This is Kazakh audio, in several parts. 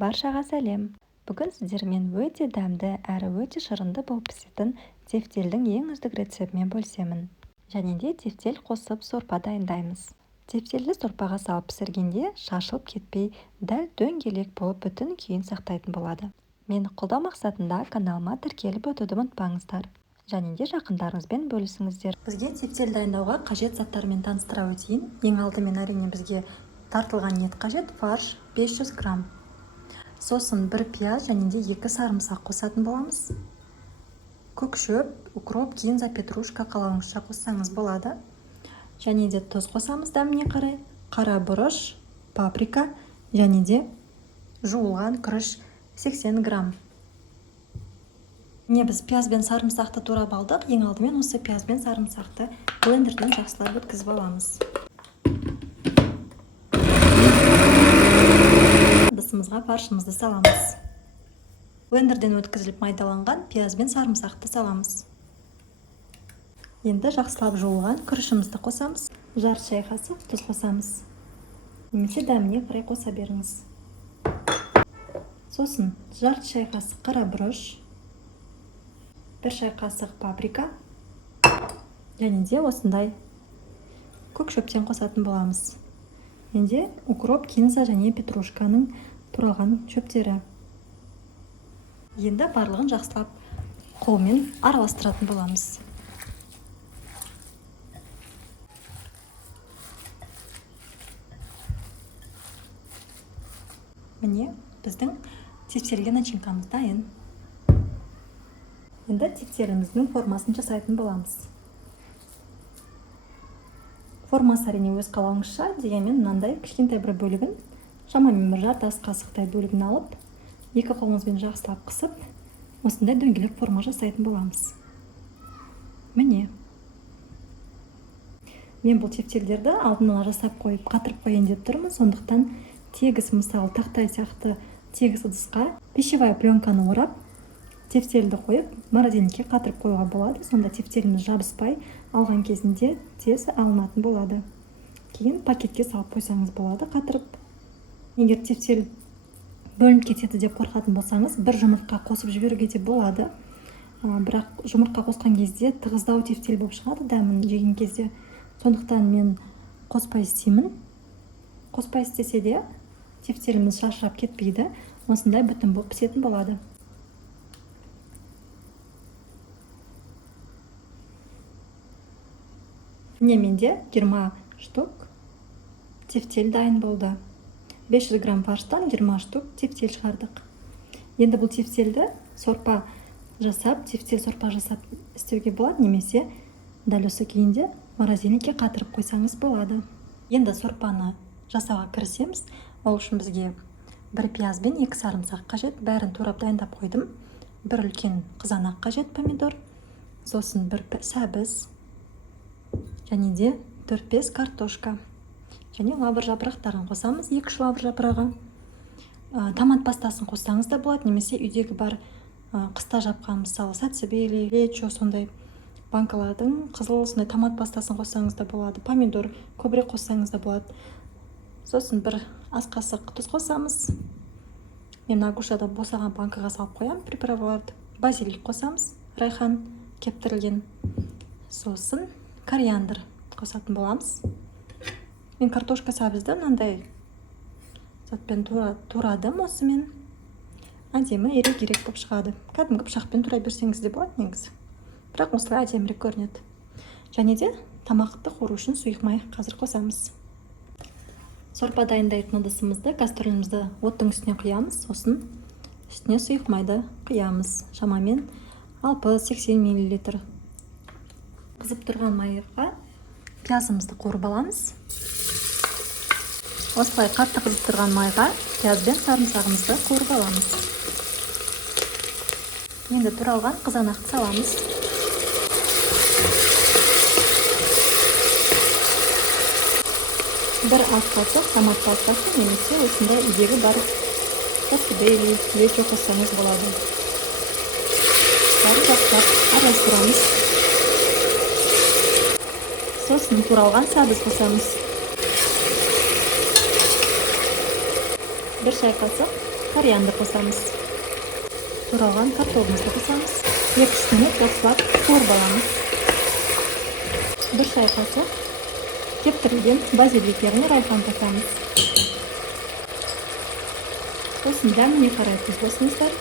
Баршаға сәлем. Бүгін сіздермен өте дәмді әрі өте шырынды болып пісетін тефтелдің ең үздік рецептімен бөлісемін. Және де тефтел қосып сорпа дайындаймыз. Тефтелді сорпаға салып пісіргенде шашылып кетпей, дәл дөңгелек болып бүтін күйін сақтайтын болады. Мені қолдау мақсатында каналыма тіркеліп өтуді ұмытпаңыздар. Және де жақындарыңызбен бөлісіңіздер. Бізге тефтел дайындауға қажет заттармен таныстыра өтейін. Ең алдымен әрине бізге тартылған ет қажет, фарш 500 грамм. Сосын бір пияз және де 2 сарымсақ қосатын боламыз. Көкшөп, укроп, гинза, петрушка қалауыңызша қоссаңыз болады. Және де тұз қосамыз дәміне қарай. Қара бұрыш, паприка және де жуылған күріш 80 грамм. Біз пияз бен сарымсақты турап алдық. Ең алдымен осы пияз бен сарымсақты блендерден жақсылап өткізіп аламыз. Ыдысымызға фаршымызды саламыз. Блендерден өткізіліп майдаланған пияз бен сарымсақты саламыз. Енді жақсылап жуылған күрішімізді қосамыз. Жарты шай қасық тұз қосамыз. Немесе дәміне қарай қоса беріңіз. Сосын жарты шай қасық қара бұрыш, 1 шай қасық паприка және де осындай көкшөптен қосатын боламыз. Енді укроп, гинза және петрушканың туралған шөптері. Енді барлығын жақсылап қолмен араластыратын боламыз. Міне біздің тефтелге начинкамыз дайын. Енді тефтеліміздің формасын жасайтын боламыз. Формасы әрине өз қалауыңызша, дегенмен мынандай кішкентай бір бөлігін, шамамен бір жарты ас қасықтай бөлігін алып, 2 қолыңызбен жақсылап қысып, осындай дөңгелек форма жасайтын боламыз. Міне. Мен бұл тефтелдерді алдын ала жасап қойып, қатырып қояйын деп тұрмын, сондықтан тегіс, мысалы тақтай сияқты тегіс ыдысқа пищевая пленканы орап, тефтелді қойып, морозильникке қатырып қоюға болады. Сонда тефтеліміз жабыспай, алған кезінде тез алынатын болады. Кейін пакетке салып қойсаңыз болады қатырып. Егер тефтел бөлініп кетеді деп қорқатын болсаңыз, бір жұмыртқа қосып жіберуге де болады. Бірақ жұмыртқа қосқан кезде тығыздау тефтел болып шығады дәмін жеген кезде. Сондықтан мен қоспай істеймін. Қоспай істесе де тефтеліміз шашырап кетпейді. Осындай бүтін болып пісетін болады. Менде 20 штук тефтел дайын болды. 500 грамм фарштан 20 штук тефтел шығардық. Енді бұл тефтелді сорпа жасап, тефтел сорпа жасап істеуге болады, немесе дәл осы күйінде морозильникке қатырып қойсаңыз болады. Енді сорпаны жасауға кірісеміз. Ол үшін бізге бір пияз бен 2 сарымсақ қажет. Бәрін турап дайындап қойдым. Бір үлкен қызанақ қажет, помидор. Сосын бір сәбіз. Және де 4-5 картошка. Және лавр жапырақтарын қосамыз, 2 лавр жапырағы. Томат пастасын қоссаңыз да болады, немесе үйдегі бар қыста жапқан, мысалы сацебели, лечо, сондай банкалардың қызыл сондай томат пастасын қоссаңыз да болады. Помидор көбірек қоссаңыз да болады. Сосын бір ас қасық тұз қосамыз. Мен агушада босаған банкаға салып қоям приправаларды. Базилик қосамыз, райхан кептірілген. Сосын кориандр қосатын боламыз. Мен картошка сәбізді мынандай затпен турадым осымен. Әдемі ерек болып шығады. Кәдімгі пышақпен тура берсеңіз де болады негізі. Бірақ осылай әдемірек көрінеді. Және де тамақты қору үшін сұйық май қазір қосамыз. Сорпа дайындайтын ыдысымызды, кастрюлемізді оттың үстіне құямыз. Сосын үстіне сұйық майды құямыз. Шамамен 60-80 мл. Қызып тұрған майға пиязымызды қорып аламыз. Осылай қатты қызып тұрған майға пияз бен сарымсағымызды қорып аламыз. Енді туралған қызанақты саламыз. Бір ас қасық томат пастасы, немесе осындай үйдегі бар сацебели, лечо қоссаңыз болады. Бәрін жақсылап араластырамыз. Сосын туралған сәбіз қосамыз. 1 шай қасық кориандр қосамыз. Туралған картофелімізді қосамыз. 2-3 минут жақсылап қуырып аламыз. 1 шай қасық кептірілген базилик яғни райхан қосамыз. Сосын дәміне қарай тұз қосыңыздар.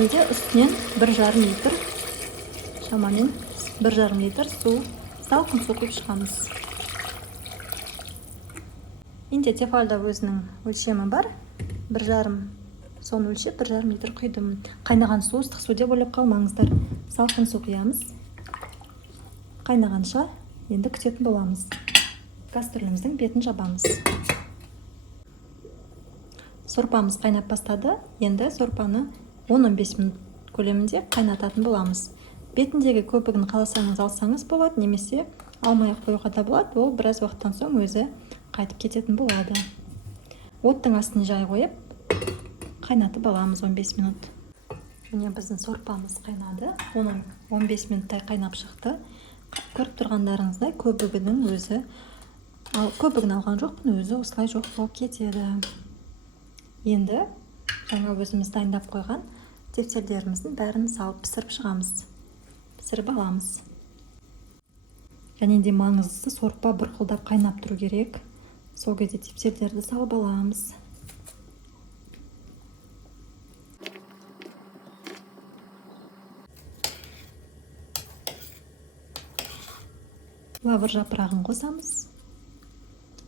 Енді үстінен 1,5 литр, шамамен 1,5 литр су, салқын су құйып шығамыз. Енді тефальда өзінің өлшемі бар. 1,5, соны өлшеп 1,5 литр құйдым. Қайнаған су ыстық су деп ойлап қалмаңыздар. Салқын су құямыз. Қайнағанша енді күтетін боламыз. Кастрөліміздің бетін жабамыз. Сорпамыз қайнап бастады. Енді сорпаны 10-15 минут көлемінде қайнататын боламыз. Бетіндегі көпігін қаласаңыз алсаңыз болады, немесе алмай қоюға да болады. Ол біраз уақыттан соң өзі қайтып кететін болады. Оттың астын жай қойып, қайнатып аламыз 15 минут. Міне біздің сорпамыз қайнады. 10-15 минуттай қайнап шықты. Көріп тұрғандарыңыздай көбігінің өзі, көбігін алған жоқпын, өзі осылай жоқ болып кетеді. Енді жаңа өзіміз дайындап қойған тефтельдеріміздің бәрін салып пісіріп шығамыз. Пісіріп аламыз. Және де маңыздысы сорпа бұрқылдап қайнап тұру керек. Сол кезде тефтельдерді салып аламыз. Лавр жапырағын қосамыз.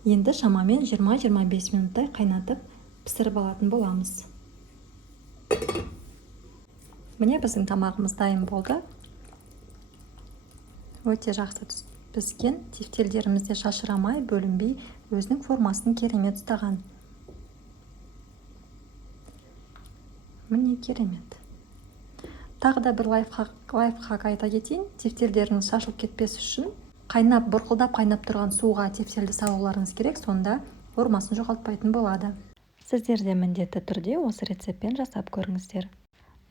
Енді шамамен 20-25 минуттай қайнатып пісіріп алатын боламыз. Міне біздің тамағымыз дайын болды. Өте жақсы піскен, тефтельдерімізде шашырамай, бөлінбей, өзінің формасын керемет ұстаған. Міне керемет. Тағы да бір лайфхак айта кетейін. Тефтельдеріңіз шашылып кетпес үшін қайнап, бұрқылдап қайнап тұрған суға тефтельді салуларыңыз керек, сонда формасын жоғалтпайтын болады. Сіздер де міндетті түрде осы рецептпен жасап көріңіздер.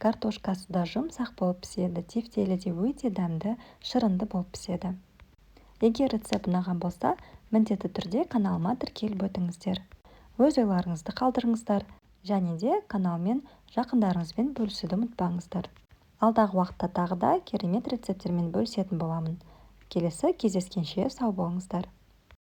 Картошкасы да жұмсақ болып піседі, тефтелі де өте дәмді, шырынды болып піседі. Егер рецепт ұнаған болса, міндетті түрде каналыма тіркеліп өтіңіздер. Өз ойларыңызды қалдырыңыздар, және де каналмен жақындарыңызбен бөлісуді ұмытпаңыздар. Алдағы уақытта тағы да керемет рецепттермен бөлісетін боламын. Келесі кездескенше сау болыңыздар.